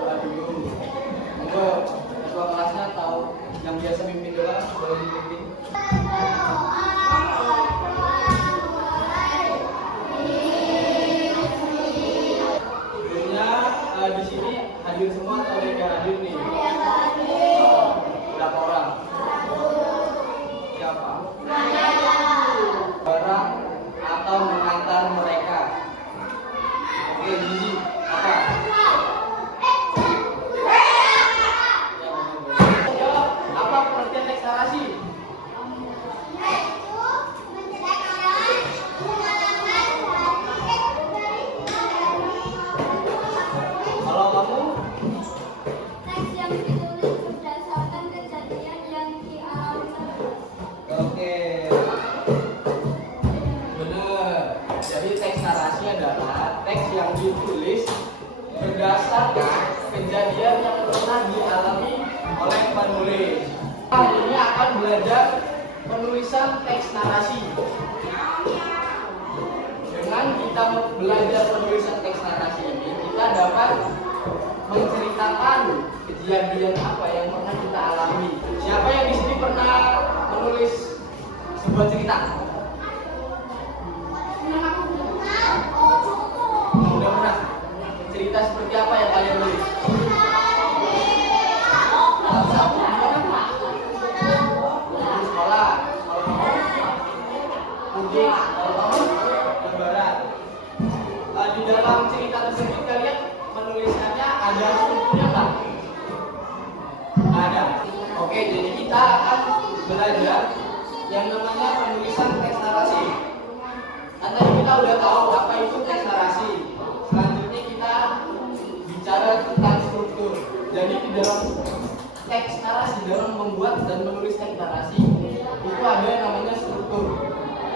berdoa dulu. Monggo ketua kelasnya atau yang biasa mimpin doa boleh dipimpin. Di sini hadir semua atau tidak hadir nih? Berapa orang? Siapa? Barang atau mengantar mereka. Oke, Gigi, apa? Apa pengertian teks narasi? Kalau kamu? Teks yang ditulis berdasarkan kejadian yang dialami. Oke. Benar. Jadi teks narasi adalah teks yang ditulis berdasarkan kejadian yang pernah dialami oleh penulis. Hari ini akan belajar penulisan teks narasi. Dengan kita belajar penulisan teks narasi ini, kita dapat menceritakan kejadian apa yang pernah kita alami. Siapa yang di sini pernah menulis sebuah cerita? Udah pernah? Cerita seperti apa yang kalian tulis? Sekolah. Mungkin kalau kamu lebaran. Di dalam cerita tersebut kalian menuliskannya ada strukturnya nggak? Ada. Oke, jadi kita akan belajar yang namanya penulisan teks narasi. Kan tadi kita udah tahu apa itu teks narasi. Selanjutnya kita bicara tentang struktur. Jadi di dalam teks narasi, dalam membuat dan menulis teks narasi itu ada yang namanya struktur.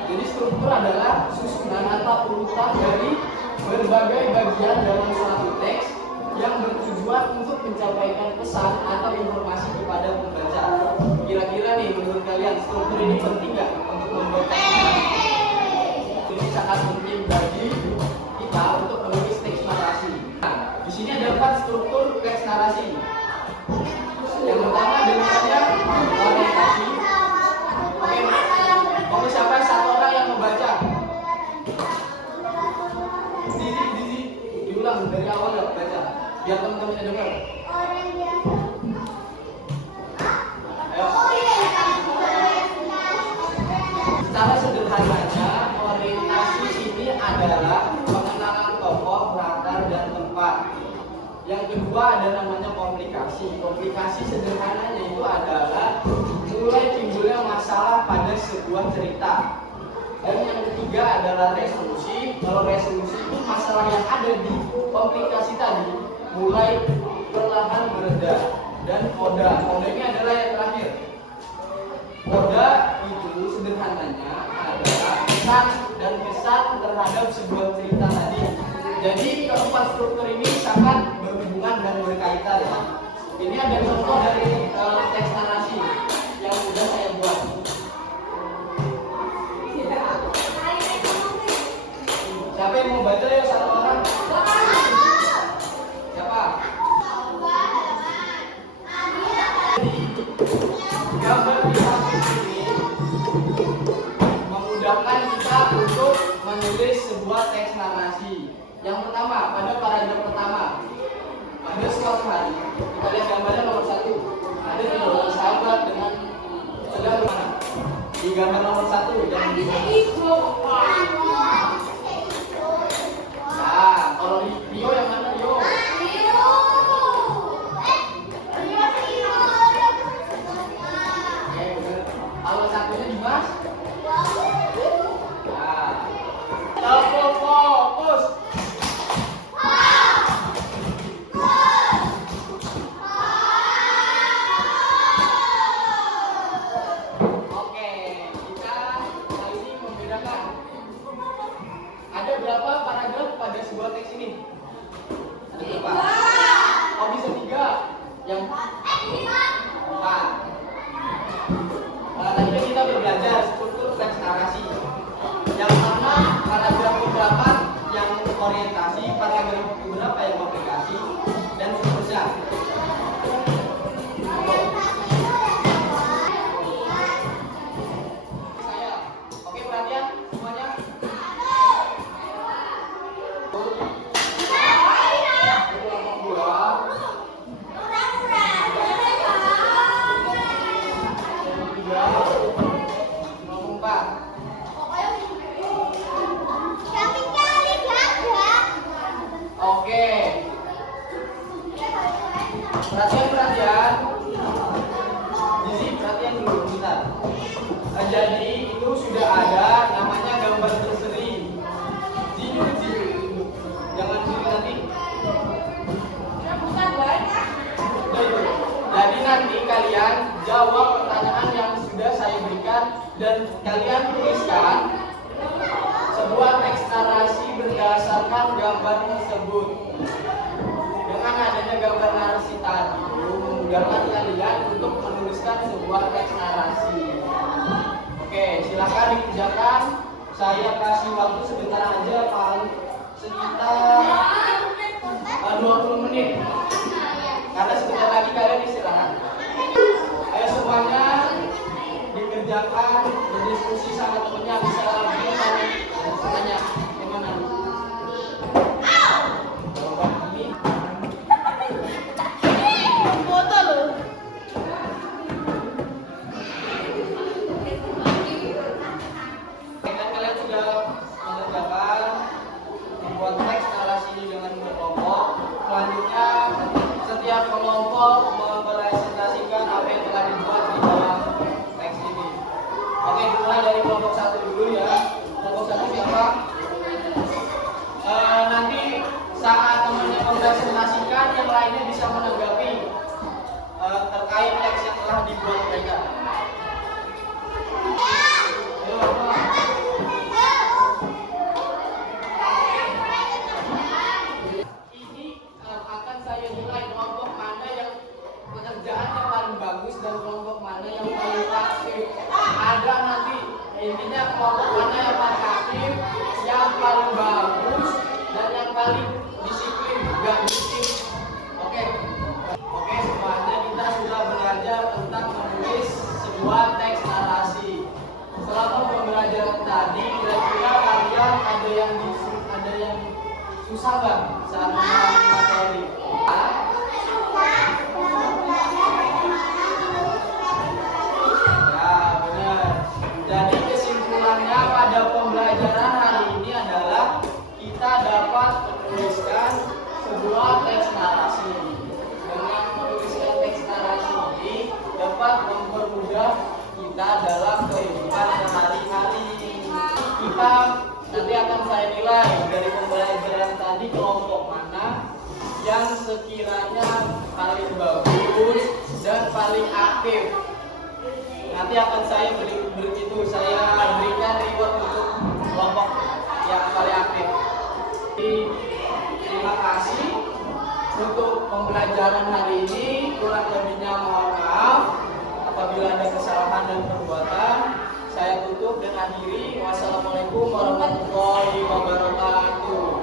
Jadi struktur adalah susunan atau urutan dari berbagai bagian dalam suatu teks yang bertujuan untuk mencapaikan pesan atau informasi kepada pembaca. Kira-kira nih menurut kalian struktur ini penting nggak untuk membuat teks narasi? Ini sangat penting bagi kita untuk menulis teks narasi. Nah, di sini ada 4 struktur teks narasi. Yang pertama namanya orientasi. Oke, mau siapa satu orang yang membaca? Diulang dari awal ya baca, biar teman-temannya dengar. Ayo. Secara sederhananya, orientasi ini adalah pengenalan tokoh, latar, dan tempat. Yang kedua ada namanya komplikasi. Komplikasi sederhananya itu adalah mulai timbulnya masalah pada sebuah cerita. Dan yang ketiga adalah resolusi. Kalau resolusi itu masalah yang ada di komplikasi tadi mulai perlahan mereda. Dan koda. Koda ini adalah yang terakhir. Koda itu sederhananya adalah pesan dan kesan terhadap sebuah cerita tadi. Jadi keempat struktur ini sangat berhubungan dan berkaitan. Ini ada contoh dari teks narasi yang sudah saya buat. Siapa yang mau baca ya satu orang? Siapa? Gambar di samping ini memudahkan kita untuk menulis sebuah teks narasi. Yang pertama, pada paragraf pertama, pada suatu hari, kita lihat gambarnya nomor 1. Ada seorang sahabat dengan sedang mana? Di gambar nomor 1 yang di nah, kalau Rio yang mana Rio? Kalau satunya Dimas? Nah, fokus. Oke, kita kali ini membedakan. Ada berapa paragraf pada sebuah teks ini? Ada berapa? Oh, bisa 3. Yang 4. Tadi kan kita belajar struktur teks narasi. Yang pertama paragraf keberapa yang orientasi, paragraf keberapa yang komplikasi, dan seterusnya. selanjutnya. Saya, oke perhatian semuanya. Kelompok 2, kelompok 4. Oke, perhatian. Jadi perhatian dulu bentar. Jadi itu sudah ada namanya gambar berseri. Ji. Jangan diri nanti. Udah itu. Jadi nanti kalian jawab pertanyaan yang sudah saya berikan dan kalian tuliskan sebuah teks narasi berdasarkan gambar tersebut. Dengan adanya gambar narasi tadi memudahkan kalian untuk menuliskan sebuah teks narasi. Oke, silakan dikerjakan. Saya kasih waktu sebentar aja, paling sekitar 20 menit. Karena sebentar lagi kalian istirahat. Ayo semuanya dikerjakan, berdiskusi sama temennya, bisa bingung tanya gimana? Ini Foto loh. kalian sudah mengerjakan membuat teks narasi ini dengan berkelompok. Selanjutnya setiap kelompok mempresentasikan apa yang telah dibuat di dalam teks ini. Oke, dimulai dari kelompok 1 dulu ya. Kelompok 1 siapa? Nanti saat temannya mempresentasikan, yang lainnya bisa menanggapi terkait teks yang telah dibuat mereka. Ayo, ini akan saya nilai kelompok mana yang pekerjaannya paling bagus dan kelompok mana yang paling aktif. Ada nanti intinya kelompok mana yang paling aktif, yang paling bagus dan yang paling disiplin, gak disiplin. Oke, semuanya kita sudah belajar tentang menulis sebuah teks narasi. Selama pembelajaran tadi, kira-kira kalian ada yang susah nggak saat memahami materi? Ya, benar. Jadi kesimpulannya pada pembelajaran hari ini adalah kita dapat menuliskan sebuah teks narasi. Dengan menuliskan teks narasi ini dapat mempermudah kita dalam kehidupan sehari-hari. Kita nanti akan saya nilai dari pembelajaran tadi kelompok mana yang sekiranya paling bagus dan paling aktif. Nanti akan saya berikan reward untuk kelompok yang paling aktif. Terima kasih untuk pembelajaran hari ini. Kurang lebihnya mohon maaf apabila ada kesalahan dan perbuatan. Saya tutup dan akhiri. Wassalamualaikum warahmatullahi wabarakatuh.